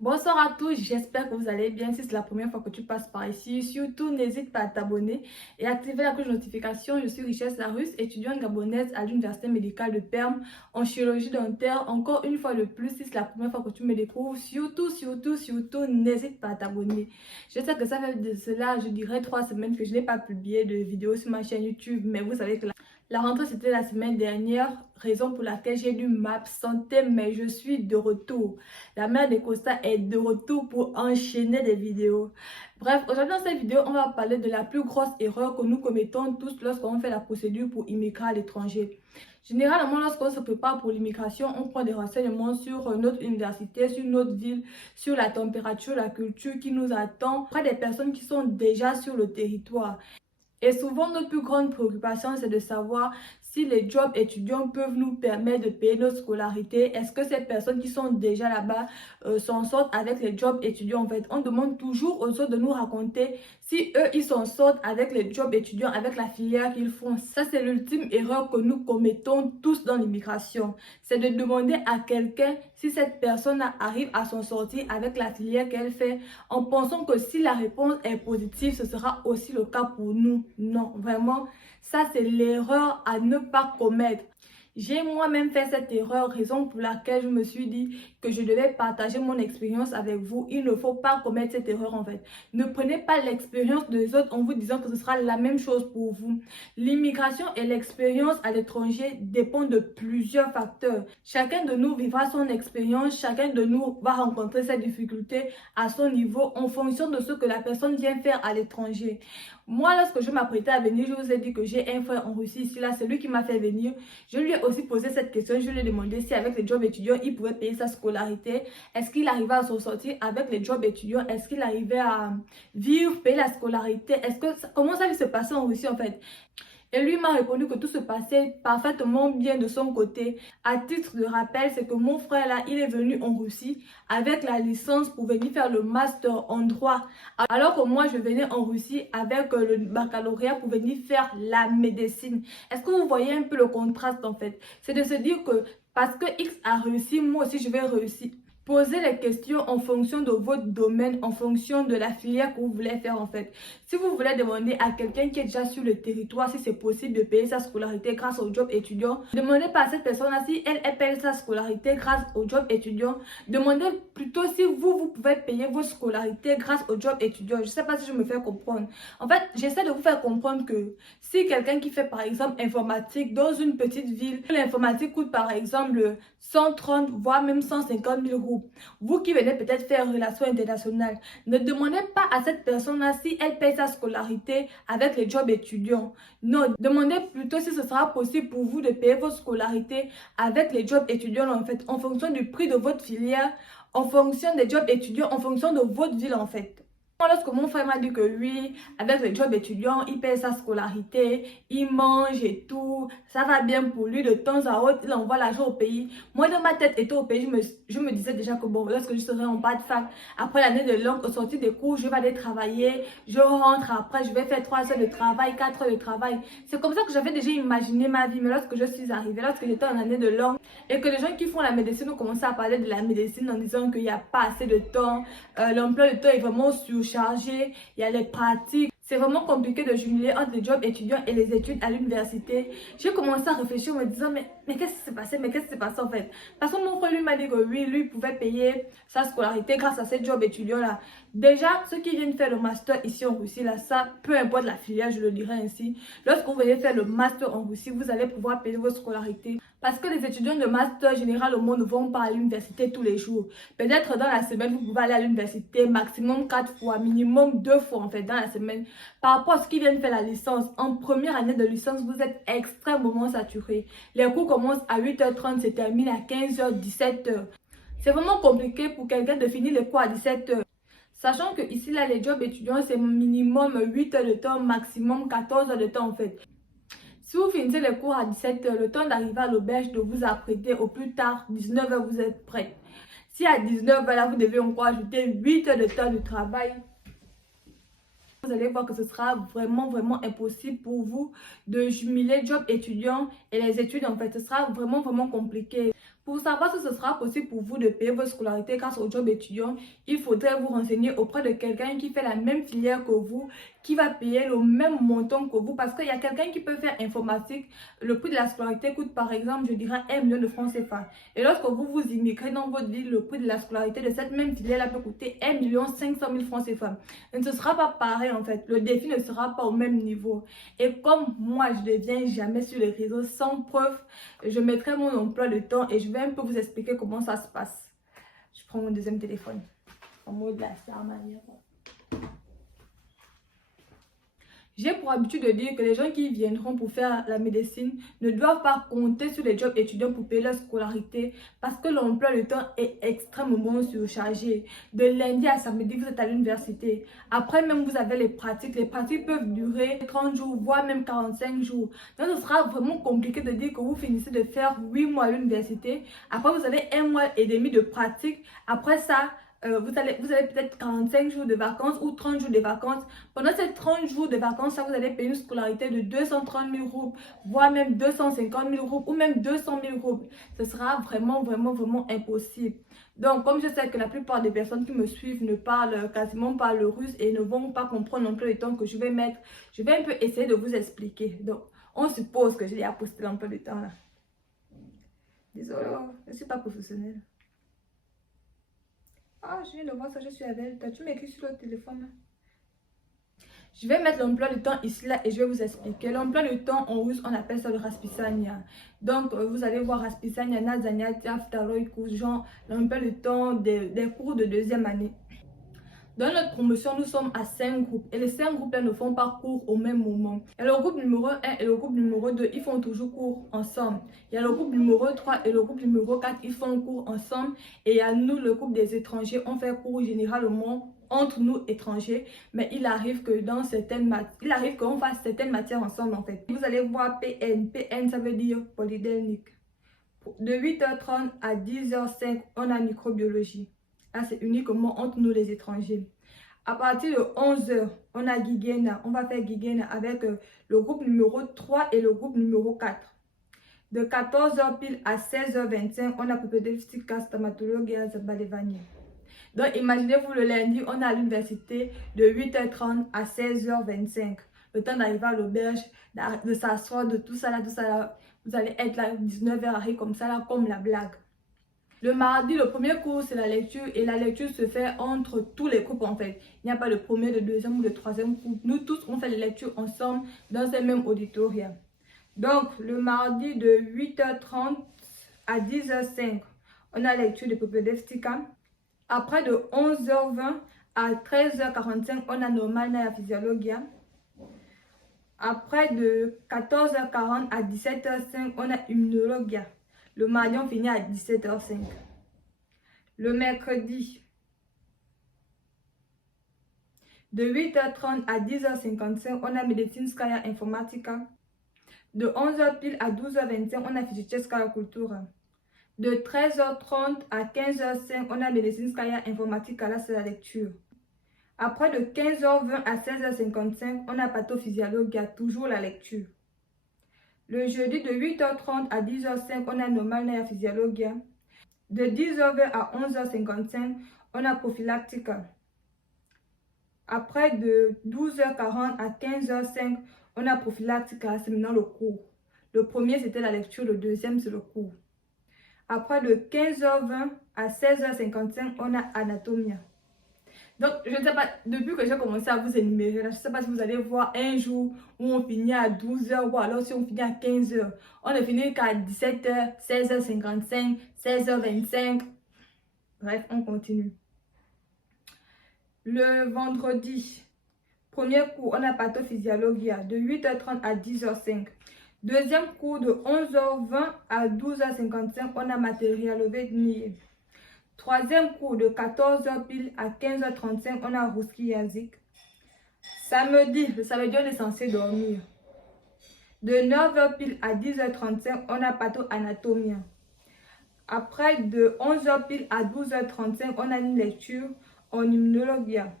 Bonsoir à tous, j'espère que vous allez bien. Si c'est la première fois que tu passes par ici, surtout n'hésite pas à t'abonner et activer la cloche de notification. Je suis Richesse Larusse, étudiante gabonaise à l'Université médicale de Perm en chirurgie dentaire. Encore une fois de plus, si c'est la première fois que tu me découvres, surtout, n'hésite pas à t'abonner. Je sais que ça fait de cela, je dirais 3 semaines que je n'ai pas publié de vidéo sur ma chaîne YouTube, mais vous savez que la rentrée, c'était la semaine dernière, raison pour laquelle j'ai dû m'absenter, mais je suis de retour. La mère de Costa est de retour pour enchaîner des vidéos. Bref, aujourd'hui dans cette vidéo, on va parler de la plus grosse erreur que nous commettons tous lorsqu'on fait la procédure pour immigrer à l'étranger. Généralement, lorsqu'on se prépare pour l'immigration, on prend des renseignements sur notre université, sur notre ville, sur la température, la culture qui nous attend, auprès des personnes qui sont déjà sur le territoire. Et souvent, notre plus grande préoccupation, c'est de savoir si les jobs étudiants peuvent nous permettre de payer notre scolarité. Est-ce que ces personnes qui sont déjà là-bas s'en sortent avec les jobs étudiants? En fait, on demande toujours aux autres de nous raconter si eux, ils s'en sortent avec les jobs étudiants, avec la filière qu'ils font. Ça, c'est l'ultime erreur que nous commettons tous dans l'immigration. C'est de demander à quelqu'un si cette personne arrive à s'en sortir avec la filière qu'elle fait, en pensant que si la réponse est positive, ce sera aussi le cas pour nous. Non, vraiment, ça c'est l'erreur à ne pas commettre. J'ai moi-même fait cette erreur, raison pour laquelle je me suis dit que je devais partager mon expérience avec vous. Il ne faut pas commettre cette erreur en fait. Ne prenez pas l'expérience des autres en vous disant que ce sera la même chose pour vous. L'immigration et l'expérience à l'étranger dépendent de plusieurs facteurs. Chacun de nous vivra son expérience, chacun de nous va rencontrer ses difficultés à son niveau en fonction de ce que la personne vient faire à l'étranger. Moi, lorsque je m'apprêtais à venir, je vous ai dit que j'ai un frère en Russie ici, là, c'est lui qui m'a fait venir. Je lui ai aussi posé cette question, je lui ai demandé si avec les jobs étudiants, il pouvait payer sa scolarité. Est-ce qu'il arrivait à s'en sortir avec les jobs étudiants? Est-ce qu'il arrivait à vivre, payer la scolarité? Comment ça allait se passer en Russie en fait? Et lui m'a répondu que tout se passait parfaitement bien de son côté. À titre de rappel, c'est que mon frère là, il est venu en Russie avec la licence pour venir faire le master en droit. Alors que moi, je venais en Russie avec le baccalauréat pour venir faire la médecine. Est-ce que vous voyez un peu le contraste en fait? C'est de se dire que parce que X a réussi, moi aussi je vais réussir. Posez les questions en fonction de votre domaine, en fonction de la filière que vous voulez faire en fait. Si vous voulez demander à quelqu'un qui est déjà sur le territoire si c'est possible de payer sa scolarité grâce au job étudiant, demandez pas à cette personne-là si elle paye sa scolarité grâce au job étudiant. Demandez plutôt si vous pouvez payer vos scolarités grâce au job étudiant. Je ne sais pas si je me fais comprendre. En fait, j'essaie de vous faire comprendre que si quelqu'un qui fait par exemple informatique dans une petite ville, l'informatique coûte par exemple 130 voire même 150 000 euros. Vous qui venez peut-être faire relations internationales, ne demandez pas à cette personne-là si elle paye sa scolarité avec les jobs étudiants. Non, demandez plutôt si ce sera possible pour vous de payer votre scolarité avec les jobs étudiants en fait, en fonction du prix de votre filière, en fonction des jobs étudiants, en fonction de votre ville en fait. Lorsque mon frère m'a dit que oui, avec le job étudiant, il paye sa scolarité, il mange et tout, ça va bien pour lui, de temps à autre, il envoie l'argent au pays. Moi, dans ma tête, étant au pays, je me disais déjà que bon, lorsque je serai en bas de fac, après l'année de langue, au sortir des cours, je vais aller travailler, je rentre après, je vais faire 3 heures de travail, 4 heures de travail. C'est comme ça que j'avais déjà imaginé ma vie, mais lorsque je suis arrivée, lorsque j'étais en année de langue, et que les gens qui font la médecine ont commencé à parler de la médecine en disant qu'il n'y a pas assez de temps, l'emploi du temps est vraiment surchargé, il y a les pratiques. C'est vraiment compliqué de jumeler entre les jobs étudiants et les études à l'université. J'ai commencé à réfléchir en me disant, mais qu'est-ce qui s'est passé? Mais qu'est-ce qui s'est passé en fait? Parce que mon frère lui m'a dit que oui, lui pouvait payer sa scolarité grâce à ces jobs étudiants-là. Déjà, ceux qui viennent faire le master ici en Russie, là, ça, peu importe la filière, je le dirais ainsi. Lorsque vous venez faire le master en Russie, vous allez pouvoir payer votre scolarité. Parce que les étudiants de master généralement ne vont pas à l'université tous les jours. Peut-être dans la semaine, vous pouvez aller à l'université maximum 4 fois, minimum 2 fois en fait dans la semaine. Par rapport à ceux qui viennent faire la licence, en première année de licence, vous êtes extrêmement saturé. Les cours commencent à 8h30, se terminent à 15h, 17h. C'est vraiment compliqué pour quelqu'un de finir les cours à 17h. Sachant que ici, là, les jobs étudiants, c'est minimum 8 heures de temps, maximum 14 heures de temps en fait. Si vous finissez les cours à 17h, le temps d'arriver à l'auberge, de vous apprêter au plus tard, 19h, vous êtes prêt. Si à 19h, là, vous devez encore ajouter 8 heures de temps de travail, vous allez voir que ce sera vraiment impossible pour vous de jumeler job étudiant et les études en fait. Ce sera vraiment compliqué. Pour savoir si ce sera possible pour vous de payer votre scolarité grâce au job étudiant, il faudrait vous renseigner auprès de quelqu'un qui fait la même filière que vous, qui va payer le même montant que vous. Parce qu'il y a quelqu'un qui peut faire informatique, le prix de la scolarité coûte par exemple, je dirais, 1 million de francs CFA. Et lorsque vous immigrez dans votre ville, le prix de la scolarité de cette même filière peut coûter 1 500 000 francs CFA. Et ce ne sera pas pareil en fait, le défi ne sera pas au même niveau. Et comme moi, je ne viens jamais sur les réseaux sans preuve, je mettrai mon emploi de temps et je vais un peu vous expliquer comment ça se passe. Je prends mon deuxième téléphone. En mode la star manière. J'ai pour habitude de dire que les gens qui viendront pour faire la médecine ne doivent pas compter sur les jobs étudiants pour payer leur scolarité parce que l'emploi du temps est extrêmement surchargé. De lundi à samedi, vous êtes à l'université. Après, même vous avez les pratiques. Les pratiques peuvent durer 30 jours, voire même 45 jours. Donc, ce sera vraiment compliqué de dire que vous finissez de faire 8 mois à l'université. Après, vous avez 1 mois et demi de pratique. Après ça, vous avez peut-être 45 jours de vacances ou 30 jours de vacances. Pendant ces 30 jours de vacances, vous allez payer une scolarité de 230 000 roubles, voire même 250 000 roubles ou même 200 000 roubles. Ce sera vraiment impossible. Donc, comme je sais que la plupart des personnes qui me suivent ne parlent quasiment pas le russe et ne vont pas comprendre l'emploi du temps que je vais mettre, je vais un peu essayer de vous expliquer. Donc, on suppose que je l'ai posté l'emploi du temps là. Désolée, je ne suis pas professionnelle. Ah, je viens de voir ça, je suis avec toi. Tu m'écris sur le téléphone. Je vais mettre l'emploi du temps ici là et je vais vous expliquer. L'emploi du temps en russe, on appelle ça le raspисania. Donc, vous allez voir raspisania, nazanyatia, vtoroi cours, genre l'emploi du temps des cours de deuxième année. Dans notre promotion, nous sommes à 5 groupes et les 5 groupes-là ne font pas cours au même moment. Il y a le groupe numéro 1 et le groupe numéro 2, ils font toujours cours ensemble. Il y a le groupe numéro 3 et le groupe numéro 4, ils font cours ensemble. Et il y a nous, le groupe des étrangers, on fait cours généralement entre nous étrangers, mais il arrive que dans certaines matières, il arrive qu'on fasse certaines matières ensemble en fait. Vous allez voir PN, PN ça veut dire polytechnique. De 8h30 à 10h05, on a microbiologie. Là, c'est uniquement entre nous les étrangers. À partir de 11h, on a Gigena. On va faire Gigena avec le groupe numéro 3 et le groupe numéro 4. De 14h pile à 16h25, on a propédeutique, stomatologie et zabalevanie. Donc, imaginez-vous le lundi, on est à l'université de 8h30 à 16h25. Le temps d'arriver à l'auberge, de s'asseoir, de tout ça là, vous allez être là 19h comme ça là, comme la blague. Le mardi, le premier cours, c'est la lecture et la lecture se fait entre tous les groupes en fait. Il n'y a pas de premier, de deuxième ou de troisième groupe. Nous tous, on fait les lectures ensemble dans un même auditorium. Donc, le mardi de 8h30 à 10h05, on a lecture de propédeutica. Après de 11h20 à 13h45, on a normal na physiologia. Après de 14h40 à 17h05, on a immunologia. Le mardi, on finit à 17h05. Le mercredi, de 8h30 à 10h55, on a médecine skaya informatica. De 11h pile à 12h25, on a physique skaya cultura. De 13h30 à 15h05, on a médecine skaya informatica, là c'est la lecture. Après de 15h20 à 16h55, on a pathophysiologia, toujours la lecture. Le jeudi de 8h30 à 10h05, on a normal na physiologia. De 10h20 à 11h55, on a prophylactica. Après de 12h40 à 15h05, on a prophylactica, c'est maintenant le cours. Le premier c'était la lecture, le deuxième c'est le cours. Après de 15h20 à 16h55, on a anatomia. Donc, je ne sais pas, depuis que j'ai commencé à vous énumérer, là, je ne sais pas si vous allez voir un jour où on finit à 12h ou alors si on finit à 15h. On ne finit qu'à 17h, 16h55, 16h25. Bref, on continue. Le vendredi, premier cours, on a pathophysiologia de 8h30 à 10h05. Deuxième cours de 11h20 à 12h55, on a matérialovénie. Troisième cours de 14h pile à 15h35, on a Ruski Yazik. Samedi, ça veut dire on est censé dormir. De 9h pile à 10h35, on a patho-anatomia. Après, de 11h pile à 12h35, on a une lecture en immunologia.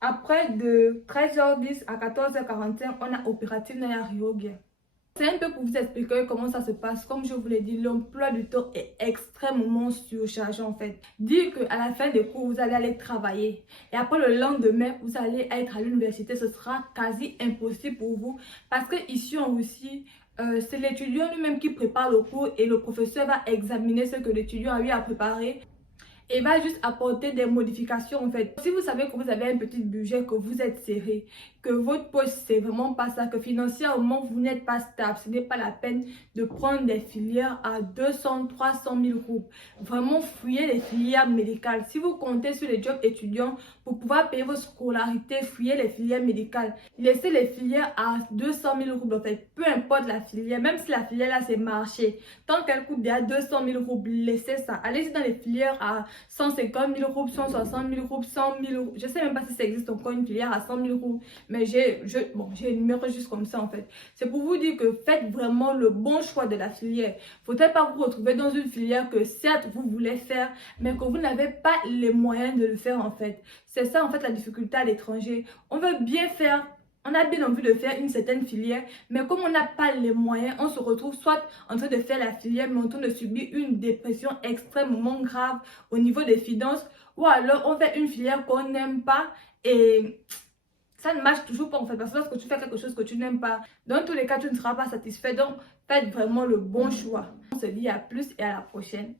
Après, de 13h10 à 14h45, on a opérative na chirurgie. C'est un peu pour vous expliquer comment ça se passe. Comme je vous l'ai dit, l'emploi du temps est extrêmement surchargé en fait. Dire qu'à la fin des cours, vous allez aller travailler et après le lendemain, vous allez être à l'université, ce sera quasi impossible pour vous. Parce que ici en Russie, c'est l'étudiant lui-même qui prépare le cours et le professeur va examiner ce que l'étudiant a eu à préparer et va juste apporter des modifications en fait. Si vous savez que vous avez un petit budget, que vous êtes serré, que votre poche c'est vraiment pas ça, que financièrement vous n'êtes pas stable, ce n'est pas la peine de prendre des filières à 200-300 000 roubles. Vraiment fouillez les filières médicales. Si vous comptez sur les jobs étudiants pour pouvoir payer votre scolarité, fouillez les filières médicales. Laissez les filières à 200 000 roubles en fait, peu importe la filière, même si la filière là c'est marché, tant qu'elle coûte déjà 200 000 roubles, laissez ça. Allez-y dans les filières à 150 000 roubles, 160 000 roubles, 100 000 roubles. Je sais même pas si ça existe encore une filière à 100 000 roubles, mais j'ai énuméré juste comme ça en fait. C'est pour vous dire que faites vraiment le bon choix de la filière. Faut-il pas vous retrouver dans une filière que certes vous voulez faire, mais que vous n'avez pas les moyens de le faire en fait. C'est ça en fait la difficulté à l'étranger. On veut bien faire. On a bien envie de faire une certaine filière, mais comme on n'a pas les moyens, on se retrouve soit en train de faire la filière, mais en train de subir une dépression extrêmement grave au niveau des finances, ou alors on fait une filière qu'on n'aime pas et ça ne marche toujours pas en fait, parce que lorsque tu fais quelque chose que tu n'aimes pas, dans tous les cas, tu ne seras pas satisfait. Donc, faites vraiment le bon choix. On se dit à plus et à la prochaine.